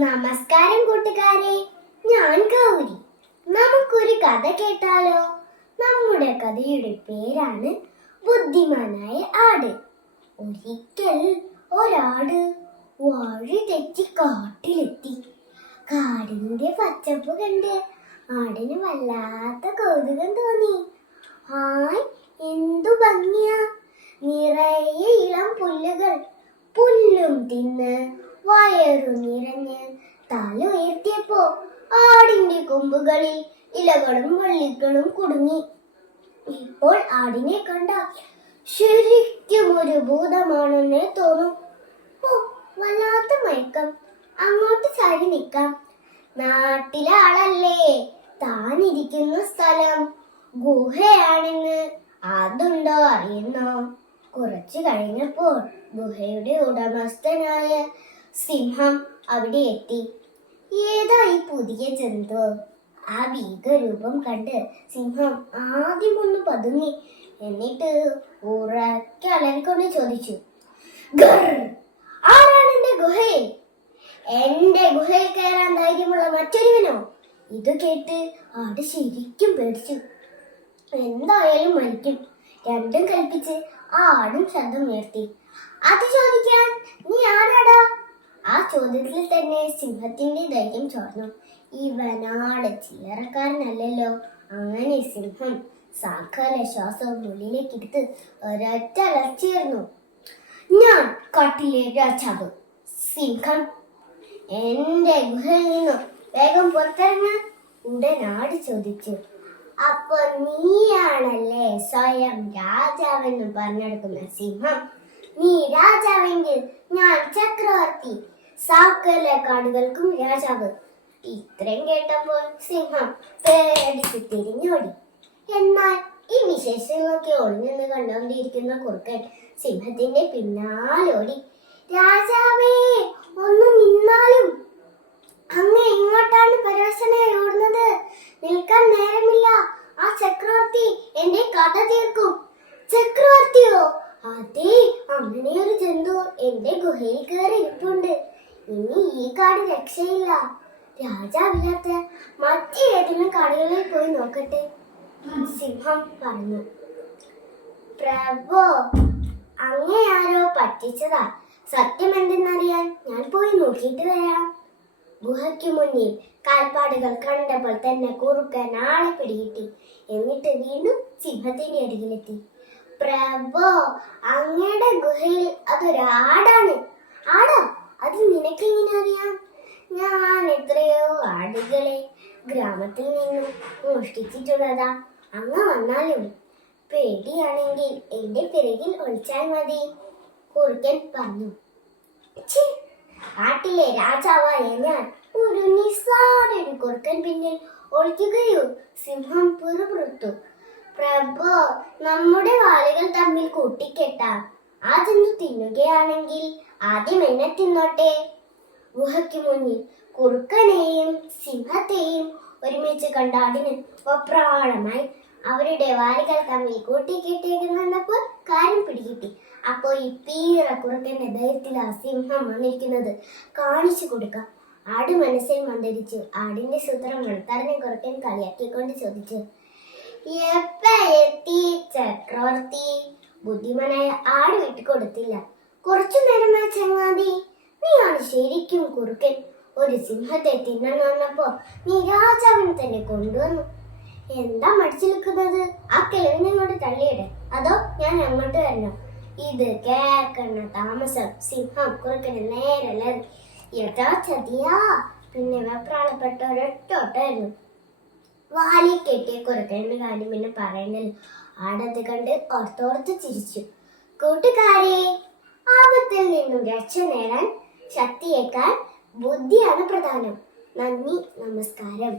നമസ്കാരം കൂട്ടുകാരെ, ഞാൻ ഗൗരി. നമുക്കൊരു കഥ കേട്ടാലോ? നമ്മുടെ കഥയുടെ പേരാണ് ബുദ്ധിമാനായ ആട്. ഒരിക്കൽ ഒരാട് വഴി തെറ്റി കാട്ടിലെത്തി. കാടിന്റെ പച്ചപ്പ് കണ്ട് ആടിന് വല്ലാത്ത കൗതുകം തോന്നി. ഹായ്, എന്തു ഭംഗിയാ! നിറയെ ഇളം പുല്ലുകൾ. പുല്ലും തിന്ന് വയറു നിറഞ്ഞ് തല ഉയർത്തിയപ്പോ ആടിന്റെ കൊമ്പുകളിൽ ഇലകളും വള്ളികളും കുടുങ്ങി. ഇപ്പോൾ ആടിനെ കണ്ട ശരിക്കും ഒരു ഭൂതമാണെന്നേ തോന്നും. ഓ, വല്ലാത്ത മയക്കം. അങ്ങോട്ട് ചാരി നിൽക്കാം. നാട്ടിലെ ആളല്ലേ, താനിരിക്കുന്ന സ്ഥലം ഗുഹയാണെന്ന് അതുണ്ടോ അറിയുന്നോ? കുറച്ചു കഴിഞ്ഞപ്പോൾ ഗുഹയുടെ ഉടമസ്ഥനായ സിംഹം അവിടെ എത്തി. ഏതായി പുതിയ ജന്തു? ആ ഭീകരൂപം കണ്ട് സിംഹം ആദ്യം ഒന്ന് പതുങ്ങി. എന്നിട്ട് ഉറക്കെ അലറിക്കൊണ്ട് ചോദിച്ചു, ആരാണ് എന്റെ ഗുഹയിൽ? എന്റെ ഗുഹയിൽ കയറാൻ ധൈര്യമുള്ള മറ്റൊരുവനോ? ഇത് കേട്ട് ആട് ശരിക്കും പേടിച്ചു. എന്തായാലും മരിക്കും. രണ്ടും കൽപ്പിച്ച് ആടും ശബ്ദം ഉയർത്തി. അത് ചോദിക്കാൻ നീ ആരാടാ? ആ ചോദ്യത്തിൽ തന്നെ സിംഹത്തിന്റെ ധൈര്യം ചോർന്നു. ഇവനാട് ചില്ലറക്കാരനല്ലല്ലോ. അങ്ങനെ സിംഹം സകല ശ്വാസവും ഉള്ളിലേക്ക് എടുത്ത് ഒരൊറ്റ അലർച്ചയായിരുന്നു. ഞാൻ കാട്ടിലെ രാജാവ് സിംഹം. എന്റെ ഗുഹയിൽ നിന്നും വേഗം പുറത്തിറങ്ങാൻ ഉടനാട് ചോദിച്ചു. അപ്പൊ നീയാണല്ലേ സ്വയം രാജാവെന്ന് പറഞ്ഞെടുക്കുന്ന സിംഹം? നീ രാജാവെങ്കിൽ ഞാൻ ചക്രവർത്തി, സകല കാടുകൾക്കും രാജാവ്. ഇത്രയും കേട്ടപ്പോൾ സിംഹം പേടിച്ച് തിരിഞ്ഞോടി. എന്നാൽ ഈ വിശേഷങ്ങളൊക്കെ ഒളിഞ്ഞെന്ന് കണ്ടുകൊണ്ടിരിക്കുന്ന കുറുക്കൻ സിംഹത്തിന്റെ പിന്നാലോടി. രാജാവേ, ഒന്ന് നിന്നാലും. അങ്ങ് എങ്ങോട്ടാണ് പരവശനായി ഓടുന്നത്? നിൽക്കാൻ നേരമില്ല. ആ ചക്രവർത്തി എന്റെ കഥ തീർക്കും. ചക്രവർത്തിയോ? അതെ, അങ്ങനെ ഒരു ജന്തു എന്റെ ഗുഹയിൽ കയറി ഇരിപ്പുണ്ട്. ഇനി ഈ കാട് രക്ഷയില്ല. രാജാവില്ലാത്ത മറ്റേതെങ്കിലും കാടുകളിൽ പോയി നോക്കട്ടെ, സിംഹം പറഞ്ഞു. പ്രഭോ, അങ്ങേ ആരോ പറ്റിച്ചതാ. സത്യം എന്തെന്നറിയാൻ ഞാൻ പോയി നോക്കിയിട്ട് വരാം. ഗുഹയ്ക്ക് മുന്നിൽ കാൽപ്പാടുകൾ കണ്ടപ്പോൾ തന്നെ കുറുക്കൻ ആളെ പിടികിട്ടി. എന്നിട്ട് വീണ്ടും സിംഹത്തിന്റെ അരികിലെത്തി. പ്രഭോ, അങ്ങയുടെ ഗുഹയിൽ അതൊരാടാണ്. ആടാ? അത് നിനക്കെങ്ങനെ അറിയാം? ഞാൻ എത്രയോ ആടുകളെ ഗ്രാമത്തിൽ നിന്നും മോഷ്ടിച്ചിട്ടുള്ളതാ. അങ്ങ് വന്നാലും പേടിയാണെങ്കിൽ എന്റെ പിറകിൽ ഒളിച്ചാൽ മതി, കുറുക്കൻ പറഞ്ഞു. കാട്ടിലെ രാജാവായ ഞാൻ ഒരു നിസ്സാരൊരു കുറുക്കൻ പിന്നിൽ ഒളിക്കുകയോ? സിംഹം പിറുപിറുത്തു. പ്രഭോ, നമ്മുടെ വാലുകൾ തമ്മിൽ കൂട്ടിക്കെട്ടാം. ആ ജന്തു തിന്നുകയാണെങ്കിൽ ആദ്യം എന്നെ തിന്നോട്ടെ. ഗുഹയ്ക്ക് മുന്നിൽ കുറുക്കനെയും സിംഹത്തെയും ഒരുമിച്ച് കണ്ട ആടിന് ഒപ്രാളമായി. അവരുടെ വാലുകൾ തമ്മിൽ കൂട്ടിക്കെട്ടിയേക്കുന്നപ്പോൾ കാര്യം പിടികിട്ടി. അപ്പോ ഈ പീറ കുറുക്കന്റെ ധൈര്യത്തിലാ സിംഹം വന്നിരിക്കുന്നത്. കാണിച്ചു കൊടുക്കാം. ആട് മനസ്സിൽ മന്ദരിച്ചു. ആടിന്റെ സൂത്രം മനത്തറിഞ്ഞ കുറുക്കൻ കളിയാക്കിക്കൊണ്ട് ചോദിച്ചു, എപ്പ എത്തി ചക്രവർത്തി? ബുദ്ധിമാനായ ആട് വിട്ടുകൊടുത്തില്ല. കുറച്ചു നേരമായി ചങ്ങാതി, നീയാണ് ശരിക്കും കുറുക്കൻ. ഒരു സിംഹത്തെ തിന്നാൻ വന്നപ്പോ നീ രാജാവിനെ തന്നെ കൊണ്ടുവന്നു. എന്താ മടിച്ചു നിൽക്കുന്നത്? ആ കിളവിനെ ഇങ്ങോട്ട് തള്ളിയിടെ, അതോ ഞാൻ അങ്ങോട്ട് വരണോ? ഇത് കേൾക്കണ താമസം സിംഹം കുറുക്കന് നേരല്ല. യഥാ ചതിയാ. പിന്നെ വെപ്രാളപ്പെട്ട ഒരൊട്ടോട്ടായിരുന്നു. വാലി കെട്ടിയ കുറുക്കന്റെ കാര്യം പിന്നെ പറയണ്ടല്ലോ. ആടത് കണ്ട് ഓർത്തോർത്ത് ചിരിച്ചു. കൂട്ടുകാരെ, ആപത്തിൽ നിന്നും രക്ഷ നേടാൻ ശക്തിയേക്കാൾ ബുദ്ധിയാണ് പ്രധാനം. നന്ദി, നമസ്കാരം.